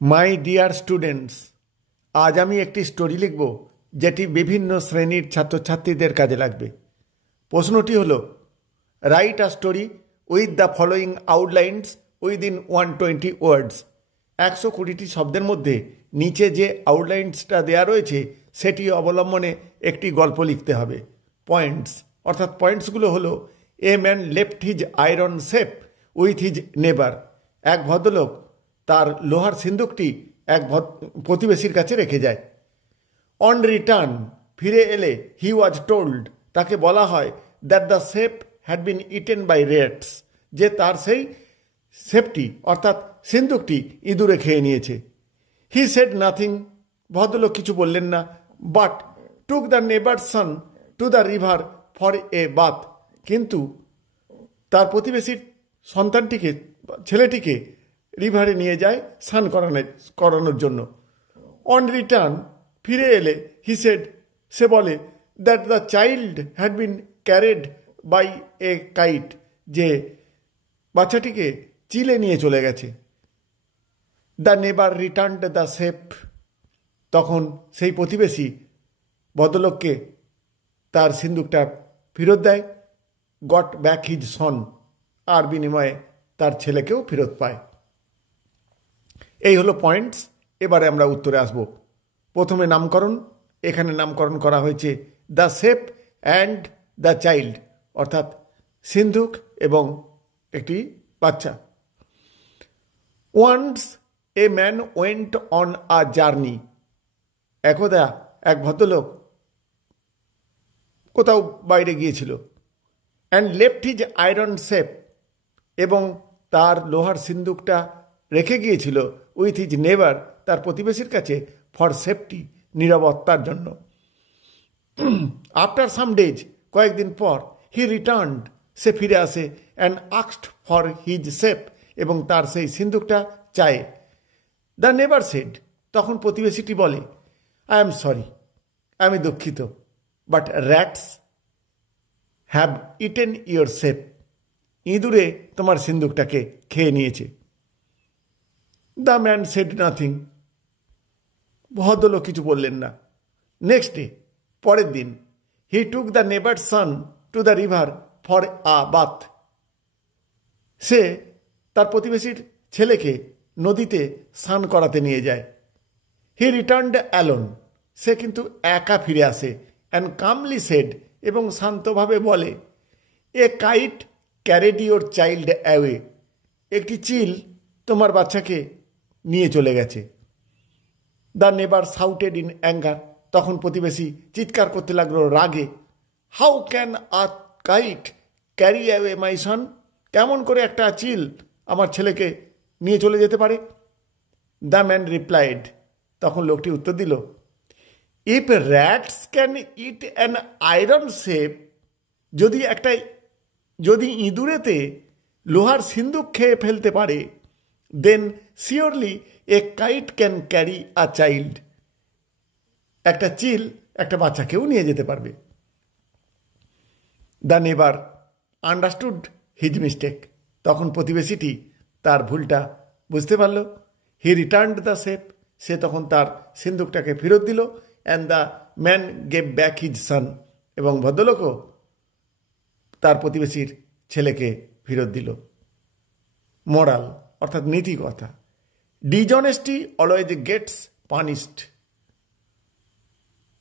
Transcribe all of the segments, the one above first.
My dear students, আজ আমি একটি স্টোরি লিখব যেটি বিভিন্ন শ্রেণীর ছাত্রছাত্রীদের কাজে লাগবে। প্রশ্নটি হল, write a story with the following outlines within 120 ওয়ার্ডস। 120টি শব্দের মধ্যে নিচে যে আউটলাইন্সটা দেওয়া রয়েছে সেটি অবলম্বনে একটি গল্প লিখতে হবে। পয়েন্টস অর্থাৎ পয়েন্টসগুলো হলো, a man left his iron safe with his নেবার। এক ভদ্রলোক তার লোহার সিন্দুকটি এক প্রতিবেশীর কাছে রেখে যায়। অন রিটার্ন, ফিরে এলে, হি ওয়াজ টোল্ড, তাকে বলা হয় that the safe had been eaten by rats, যে তার সেই সেফটি অর্থাৎ সিন্দুকটি ইঁদুরে খেয়ে নিয়েছে। হি সেড নাথিং, ভদ্রলোক কিছু বললেন না, but took the neighbour son to the river for a bath, কিন্তু তার প্রতিবেশীর সন্তানটিকে, ছেলেটিকে রিভারে নিয়ে যায় স্নান করানোর জন্য। অন রিটার্ন, ফিরে এলে, হি সেড, সে বলে, that the child had been carried by a kite, যে বাচ্চাটিকে চিলে নিয়ে চলে গেছে। দ্য নেবার রিটার্নড দ্য সেফ, তখন সেই প্রতিবেশী ভদ্রলোককে তার সিন্দুকটা ফেরত দেয়। গট ব্যাক হিজ সন, আর বিনিময়ে তার ছেলেকেও ফেরত পায়। এই হলো পয়েন্টস। এবারে আমরা উত্তরে আসব। প্রথমে নামকরণ। এখানে নামকরণ করা হয়েছে the safe and the child, অর্থাৎ সিন্ধুক এবং একটি বাচ্চা। Once a man went on a journey, একদা এক ভদ্রলোক কোথাও বাইরে গিয়েছিল। And left his iron safe, এবং তার লোহার সিন্দুকটা রেখে গিয়েছিল উইথ হিজ নেবার, তার প্রতিবেশীর কাছে, ফর সেফটি, নিরাপত্তার জন্য। আফটার সাম ডেজ, কয়েকদিন পর, হি রিটার্নড, সে ফিরে আসে, and asked for his safe, এবং তার সেই সিন্দুকটা চায়। দ্য নেবার সেড, তখন প্রতিবেশীটি বলে, আই এম সরি, আমি দুঃখিত, but rats have eaten your safe, ইঁদুরে তোমার সিন্দুকটাকে খেয়ে নিয়েছে। দ্য ম্যান সেড নাথিং, ভদ্রলোক কিছু বললেন না। নেক্সট ডে, পরের দিন, হি took the neighbour son to the river for a bath, সে তার প্রতিবেশীর ছেলেকে নদীতে স্নান করাতে নিয়ে যায়। হি রিটার্নড অ্যালোন, সে কিন্তু একা ফিরে আসে। অ্যান্ড কামলি সেড, এবং শান্তভাবে বলে, a kite carried your child away, একটি চিল তোমার বাচ্চাকে নিয়ে চলে গেছে। দ্য নেবার শাউটেড ইন অ্যাঙ্গার, তখন প্রতিবেশী চিৎকার করতে লাগলো রাগে, how can a kite carry away my son, কেমন করে একটা চিল আমার ছেলেকে নিয়ে চলে যেতে পারে? দ্য ম্যান রিপ্লাইড, তখন লোকটি উত্তর দিল, if rats can eat an iron safe, যদি ইঁদুরেতে লোহার সিন্দুক খেয়ে ফেলতে পারে, then surely a kite can carry a child, একটা চিল একটা বাচ্চাকেও নিয়ে যেতে পারবে। দ্য নেবার আন্ডারস্টুড হিজ মিস্টেক, তখন প্রতিবেশীটি তার ভুলটা বুঝতে পারল। হি রিটার্নড দ্য সেফ, সে তখন তার সিন্দুকটাকে ফেরত দিল। And the man gave back his son, এবং ভদ্রলোকও তার প্রতিবেশীর ছেলেকে ফেরত দিল। মোরাল অর্থাৎ নীতি কথা, ডিজনেস্টি অলওয়েজ গেটস পানিশড,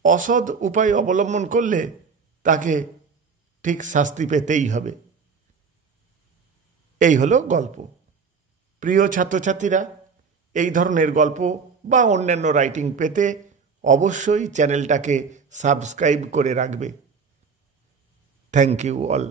অসৎ উপায় অবলম্বন করলে তাকে ঠিক শাস্তি পেতেই হবে। এই হলো গল্প। প্রিয় ছাত্রছাত্রীরা, এই ধরনের গল্প বা অন্যান্য রাইটিং পেতে অবশ্যই চ্যানেলটাকে সাবস্ক্রাইব করে রাখবে। Thank you all.